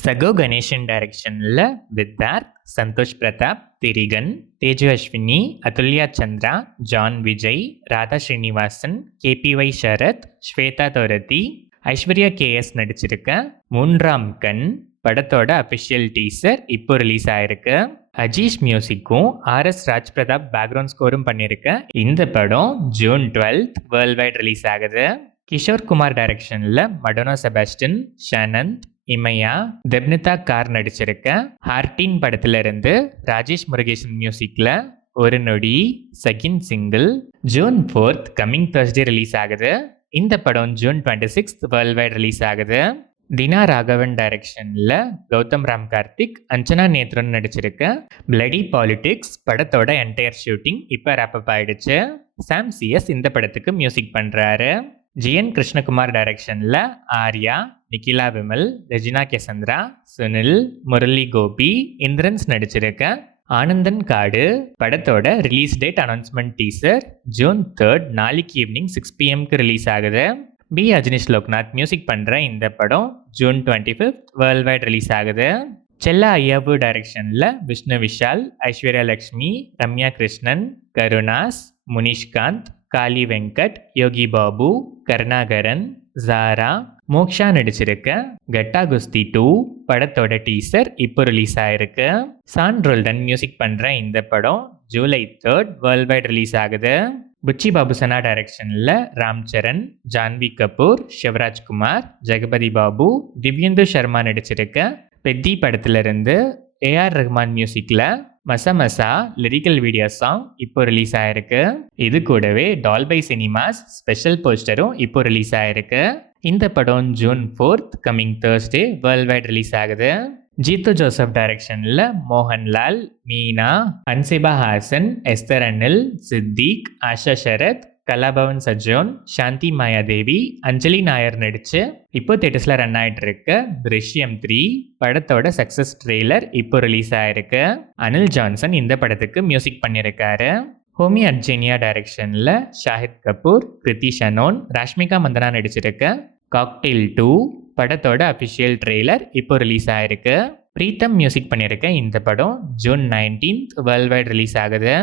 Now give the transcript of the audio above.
சகோ கணேஷன் டைரக்ஷனில் Vidharth, Santhosh Prathap, Thrigun, Teju Ashwini, Athulya Chandra, John Vijay, Radha Srinivasan, KPY Sarath, Swetha Dorothy, Aishwarya KS நடிச்சிருக்க மூன்றாம் கண் படத்தோட அஃபிஷியல் டீசர் இப்போ ரிலீஸ் ஆயிருக்கு. அஜீஷ் மியூசிக்கும் ஆர்எஸ் ராஜ் பிரதாப் பேக்ரவுண்ட் ஸ்கோரும் பண்ணியிருக்க இந்த படம் ஜூன் 12 வேர்ல்ட் வைட் ரிலீஸ் ஆகுது. கிஷோர் குமார் டைரக்ஷனில் மடோனா செபாஸ்டின், ஷானந்த், இமையா, தெப்னிதா கார் நடிச்சிருக்க ஹார்டின் படத்துல இருந்து ராஜேஷ் முருகேசன் மியூசிக்ல ஒரு நொடி second single June 4 coming Thursday release ஆகுது. இந்த படம் ஜூன் 26 வேர்ல்ட் வைட் ரிலீஸ் ஆகுது. தினா ராகவன் டைரக்ஷன்ல கௌதம் ராம் கார்த்திக், அஞ்சனா நேத்ரன் நடிச்சிருக்க பிளடி பாலிடிக்ஸ் படத்தோட என்டையர் ஷூட்டிங் இப்போ ரேப்பப் ஆயிடுச்சு. சாம் சிஎஸ் இந்த படத்துக்கு மியூசிக் பண்றாரு. ஜிஎன் கிருஷ்ணகுமார் டைரக்ஷன்ல ஆர்யா, நிகிலா விமல், ரெஜினா கெசந்திரா, சுனில், முரளி கோபி, இந்திரன்ஸ் நடிச்சிருக்க ஆனந்தன் காடு படத்தோட release date announcement teaser June 3 நாளைக்கு ஈவினிங் 6 PM ரிலீஸ் ஆகுது. பி அஜினிஷ் லோக்நாத் மியூசிக் பண்ற இந்த படம் ஜூன் 25 வேர்ல்ட் வைட் ரிலீஸ் ஆகுது. செல்லா ஐயாவு டைரக்ஷன்ல விஷ்ணு விஷால், ஐஸ்வர்யா லக்ஷ்மி, ரம்யா கிருஷ்ணன், கருணாஸ், முனிஷ்காந்த், காளி வெங்கட், யோகி பாபு, கருணாகரன், ஜாரா, மோக்ஷா நடிச்சிருக்க கட்டா குஸ்தி 2 படத்தோட டீசர் இப்போ ரிலீஸ் ஆயிருக்கு. சான் ரோல்டன் மியூசிக் பண்ற இந்த படம் ஜூலை 3 வேர்ல்ட் வைட் ரிலீஸ் ஆகுது. புச்சி பாபுசனா டைரக்ஷன்ல ராம் சரண், ஜான்வி கபூர், சிவராஜ்குமார், ஜெகபதி பாபு, திவ்யந்து சர்மா நடிச்சிருக்க பெத்தி படத்துல இருந்து ஏஆர் ரஹ்மான் மியூசிக்ல மசா லிரிக்கல் வீடியோ சாங் இப்போ ரிலீஸ் ஆயிருக்கு. இது கூடவே டால்பை சினிமாஸ் ஸ்பெஷல் போஸ்டரும் இப்போ ரிலீஸ் ஆயிருக்கு. இந்த படம் June 4 coming Thursday world wide release ஆகுது. ஜீத்து ஜோசப் டைரக்ஷன்ல மோகன்லால், மீனா, அன்சிபா ஹாசன், எஸ்தர் அனில், சித்திக், ஆஷா சரத், கலாபவன் சஜோன், சாந்தி மாயாதேவி, அஞ்சலி நாயர் நடிச்சு இப்போ தியேட்டர்ஸ்ல ரன் ஆயிட்டு இருக்க திருஷ்யம் 3 படத்தோட சக்சஸ் ட்ரெய்லர் இப்போ ரிலீஸ் ஆயிருக்கு. அனில் ஜான்சன் இந்த படத்துக்கு மியூசிக் பண்ணியிருக்காரு. ஹோமி அர்ஜேனியா டைரக்ஷன்ல ஷாஹித் கபூர், கிருத்தி ஷனோன், ராஷ்மிகா மந்தனா நடிச்சிருக்க காக்டெயில் 2 படத்தோட அஃபிஷியல் ட்ரெய்லர் இப்போ ரிலீஸ் ஆயிருக்கு. பிரீத்தம் மியூசிக் பண்ணியிருக்க இந்த படம் ஜூன் 19 வேர்ல்ட் வைட் ரிலீஸ் ஆகுது.